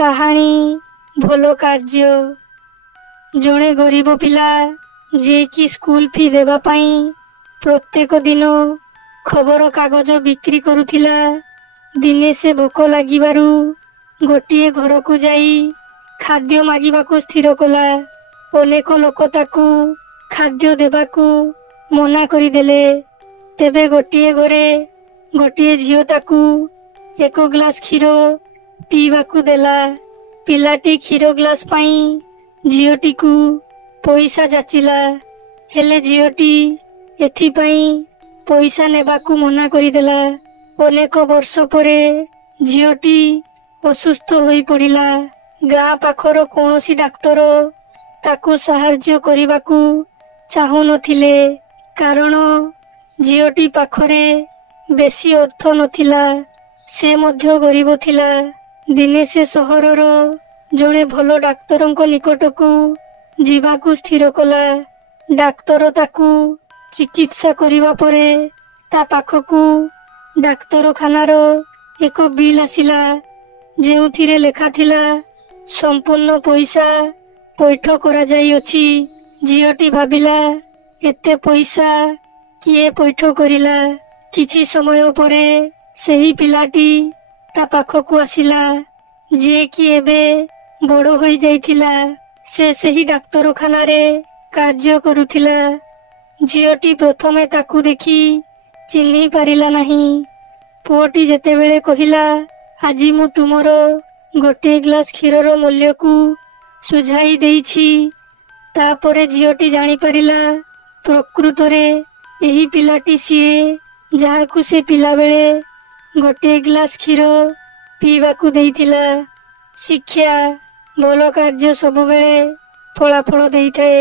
କାହାଣୀ ଭଲ କାର୍ଯ୍ୟ। ଜଣେ ଗରିବ ପିଲା ଯିଏକି ସ୍କୁଲ ଫି ଦେବା ପାଇଁ ପ୍ରତ୍ୟେକ ଦିନ ଖବର କାଗଜ ବିକ୍ରି କରୁଥିଲା, ଦିନେ ସେ ଭୋକ ଲାଗିବାରୁ ଗୋଟିଏ ଘରକୁ ଯାଇ ଖାଦ୍ୟ ମାଗିବାକୁ ସ୍ଥିର କଲା। ଅନେକ ଲୋକ ତାକୁ ଖାଦ୍ୟ ଦେବାକୁ ମନା କରିଦେଲେ। ତେବେ ଗୋଟିଏ ଘରେ ଗୋଟିଏ ଝିଅ ତାକୁ ଏକ ଗ୍ଲାସ କ୍ଷୀର ପିଇବାକୁ ଦେଲା। ପିଲାଟି କ୍ଷୀର ଗ୍ଲାସ ପାଇଁ ଝିଅଟିକୁ ପଇସା ଯାଚିଲା, ହେଲେ ଝିଅଟି ଏଥିପାଇଁ ପଇସା ନେବାକୁ ମନା କରିଦେଲା। ଅନେକ ବର୍ଷ ପରେ ଝିଅଟି ଅସୁସ୍ଥ ହୋଇ ପଡ଼ିଲା। ଗାଁ ପାଖର କୌଣସି ଡାକ୍ତର ତାକୁ ସାହାଯ୍ୟ କରିବାକୁ ଚାହୁଁନଥିଲେ, କାରଣ ଝିଅଟି ପାଖରେ ବେଶୀ ଅର୍ଥ ନଥିଲା। ସେ ମଧ୍ୟ ଗରିବ ଥିଲା। ଦିନେ ସେ ସହରର ଜଣେ ଭଲ ଡାକ୍ତରଙ୍କ ନିକଟକୁ ଯିବାକୁ ସ୍ଥିର କଲା। ଡାକ୍ତର ତାକୁ ଚିକିତ୍ସା କରିବା ପରେ ତା ପାଖକୁ ଡାକ୍ତରଖାନାର ଏକ ବିଲ୍ ଆସିଲା, ଯେଉଁଥିରେ ଲେଖାଥିଲା ସମ୍ପୂର୍ଣ୍ଣ ପଇସା ପୈଠ କରାଯାଇଅଛି। ଝିଅଟି ଭାବିଲା, ଏତେ ପଇସା କିଏ ପୈଠ କରିଲା? କିଛି ସମୟ ପରେ ସେହି ପିଲାଟି ତା ପାଖକୁ ଆସିଲା, ଯିଏକି ଏବେ ବଡ଼ ହୋଇଯାଇଥିଲା। ସେ ସେହି ଡାକ୍ତରଖାନାରେ କାର୍ଯ୍ୟ କରୁଥିଲା। ଝିଅଟି ପ୍ରଥମେ ତାକୁ ଦେଖି ଚିହ୍ନି ପାରିଲା ନାହିଁ। ପୁଅଟି ଯେତେବେଳେ କହିଲା, ଆଜି ମୁଁ ତୁମର ଗୋଟିଏ ଗ୍ଲାସ କ୍ଷୀରର ମୂଲ୍ୟକୁ ସୁଝାଇ ଦେଇଛି, ତାପରେ ଝିଅଟି ଜାଣିପାରିଲା ପ୍ରକୃତରେ ଏହି ପିଲାଟି ସିଏ, ଯାହାକୁ ସେ ପିଲାବେଳେ ଗୋଟିଏ ଗ୍ଲାସ କ୍ଷୀର ପିଇବାକୁ ଦେଇଥିଲା। ଶିକ୍ଷା, ଭଲ କାର୍ଯ୍ୟ ସବୁବେଳେ ଫଳାଫଳ ଦେଇଥାଏ।